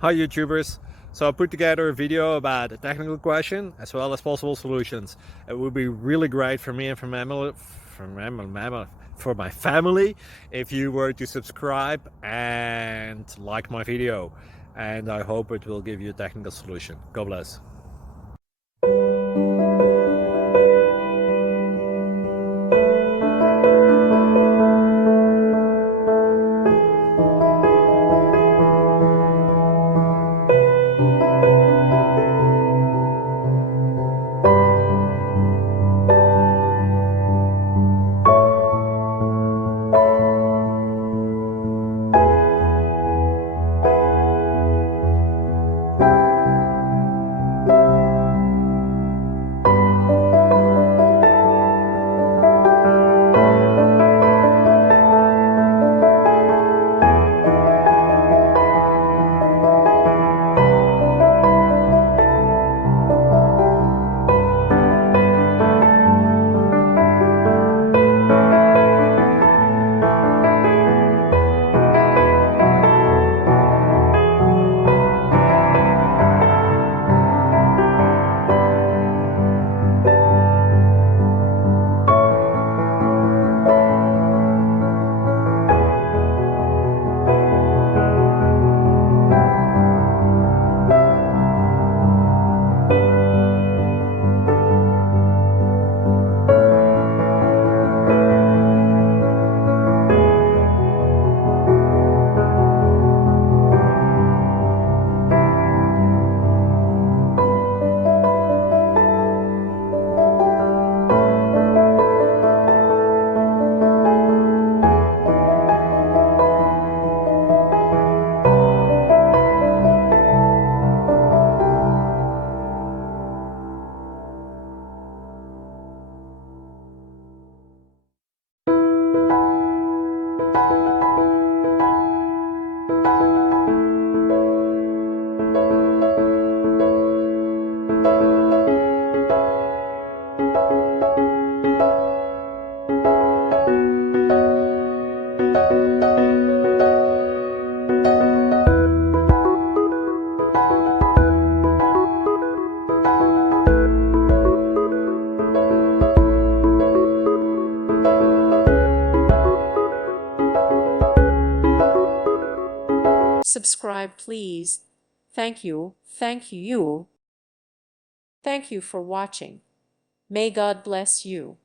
Hi YouTubers! So I put together a video about a technical question as well as possible solutions. It would be really great for me and for my family if you were to subscribe and like my video. And I hope it will give you a technical solution. God bless. Subscribe, please. Thank you. Thank you. Thank you for watching. May God bless you.